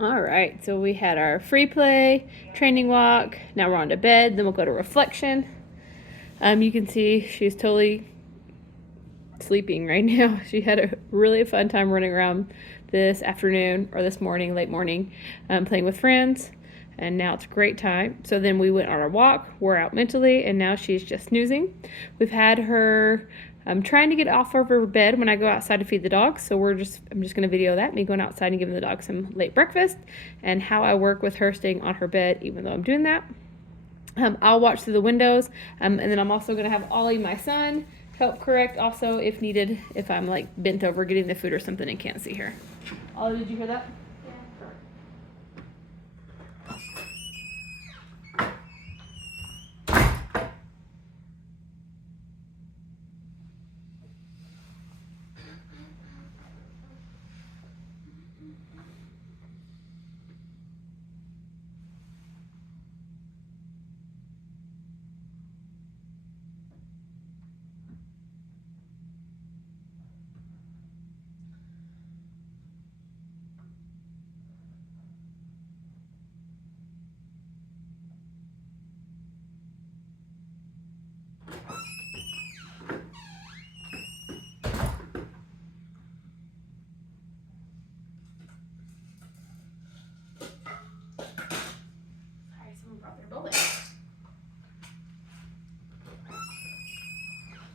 All right, so we had our free play, training walk. Now we're on to bed. Then we'll go to reflection. You can see she's totally sleeping right now. She had a really fun time running around this afternoon or this morning, late morning, playing with friends. And now it's a great time. So then we went on our walk, wore out mentally, and now she's just snoozing. We've had her trying to get off of her bed when I go outside to feed the dogs. So I'm just going to video that, me going outside and giving the dog some late breakfast, and how I work with her staying on her bed even though I'm doing that. I'll watch through the windows, and then I'm also going to have Ollie, my son, help correct also if needed, if I'm like bent over getting the food or something and can't see her. Ollie, did you hear that?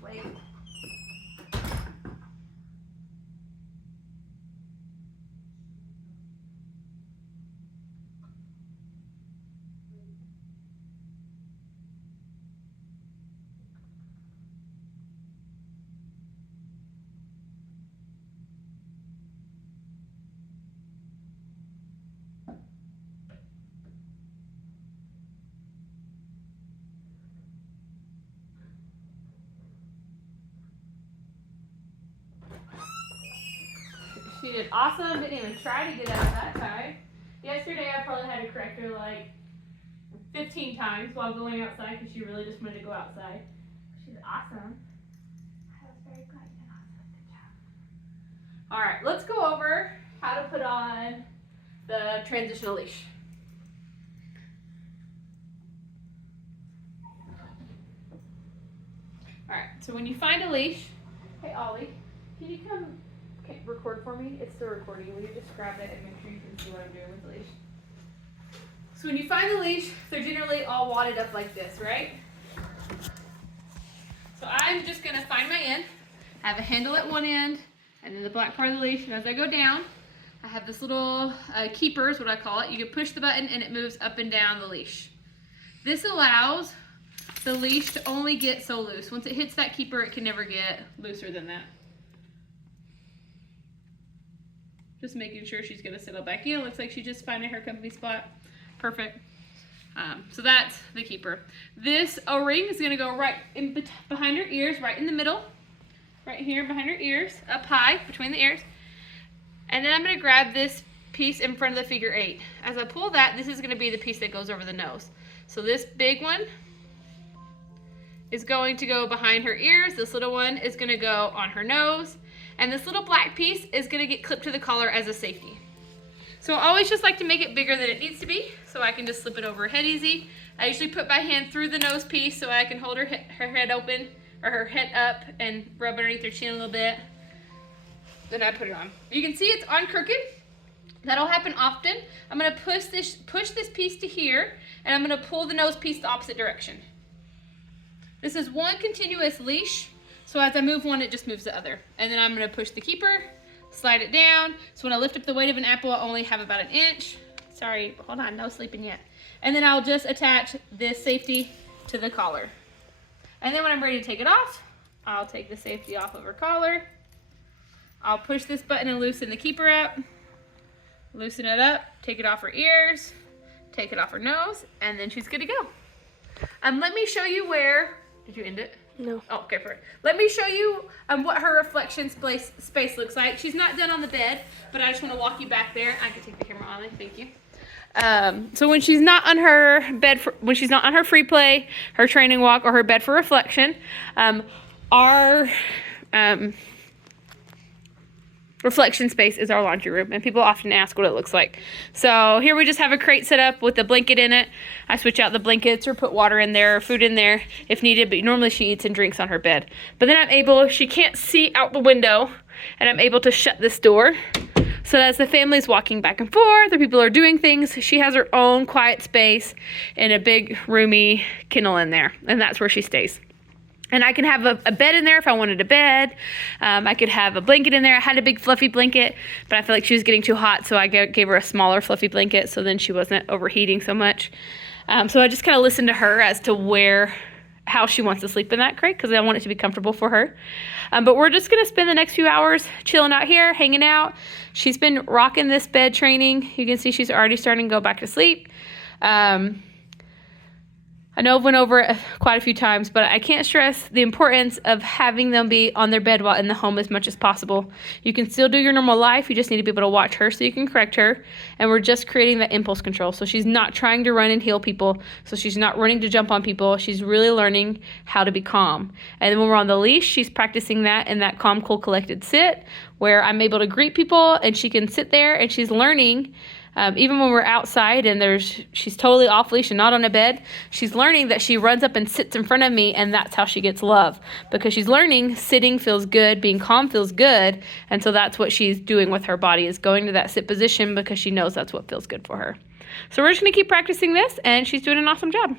Wait. She did awesome. Didn't even try to get out that time. Yesterday I probably had to correct her like 15 times while going outside because she really just wanted to go outside. She's awesome. That was very good. You did awesome. Good job. All right, let's go over how to put on the transitional leash. All right, so when you find a leash, hey Ollie, can you come record for me? It's still recording. Will you just grab it and make sure you can see what I'm doing with the leash? So when you find the leash, they're generally all wadded up like this, right? So I'm just gonna find my end. I have a handle at one end, and then the black part of the leash, and as I go down, I have this little keeper is what I call it. You can push the button and it moves up and down the leash. This allows the leash to only get so loose. Once it hits that keeper, it can never get looser than that. Just making sure she's gonna settle back in. Looks like she just found her comfy spot. Perfect. So that's the keeper. This O-ring is gonna go right in behind her ears, right in the middle, right here behind her ears, up high between the ears. And then I'm gonna grab this piece in front of the figure 8. As I pull that, this is gonna be the piece that goes over the nose. So this big one is going to go behind her ears. This little one is gonna go on her nose. And this little black piece is gonna get clipped to the collar as a safety. So I always just like to make it bigger than it needs to be so I can just slip it over her head easy. I usually put my hand through the nose piece so I can hold her head open, or her head up, and rub underneath her chin a little bit. Then I put it on. You can see it's on crooked. That'll happen often. I'm gonna push this piece to here, and I'm gonna pull the nose piece the opposite direction. This is one continuous leash. So as I move one, it just moves the other. And then I'm gonna push the keeper, slide it down. So when I lift up the weight of an apple, I only have about 1 inch. Sorry, hold on, no sleeping yet. And then I'll just attach this safety to the collar. And then when I'm ready to take it off, I'll take the safety off of her collar. I'll push this button and loosen the keeper up. Loosen it up, take it off her ears, take it off her nose, and then she's good to go. Let me show you where, did you end it? No. Oh, okay, perfect. Let me show you what her reflection space looks like. She's not done on the bed, but I just want to walk you back there. I can take the camera on it. Thank you. So when she's not on her bed, when she's not on her free play, her training walk, or her bed for reflection, our reflection space is our laundry room, and people often ask what it looks like. So here we just have a crate set up with a blanket in it. I switch out the blankets or put water in there or food in there if needed, but normally she eats and drinks on her bed. But then she can't see out the window, and I'm able to shut this door. So as the family's walking back and forth, the people are doing things, she has her own quiet space and a big roomy kennel in there, and that's where she stays. And I can have a bed in there if I wanted a bed. I could have a blanket in there. I had a big fluffy blanket, but I feel like she was getting too hot, so I gave her a smaller fluffy blanket so then she wasn't overheating so much. So I just kind of listened to her as to how she wants to sleep in that crate, because I want it to be comfortable for her. But we're just going to spend the next few hours chilling out here, hanging out. She's been rocking this bed training. You can see she's already starting to go back to sleep. I know I've went over it quite a few times, but I can't stress the importance of having them be on their bed while in the home as much as possible. You can still do your normal life. You just need to be able to watch her so you can correct her. And we're just creating that impulse control. So she's not trying to run and heal people. So she's not running to jump on people. She's really learning how to be calm. And then when we're on the leash, she's practicing that in that calm, cool, collected sit where I'm able to greet people and she can sit there, and she's learning. Even when we're outside and she's totally off leash and not on a bed, she's learning that she runs up and sits in front of me, and that's how she gets love, because she's learning sitting feels good, being calm feels good, and so that's what she's doing with her body, is going to that sit position because she knows that's what feels good for her. So we're just going to keep practicing this, and she's doing an awesome job.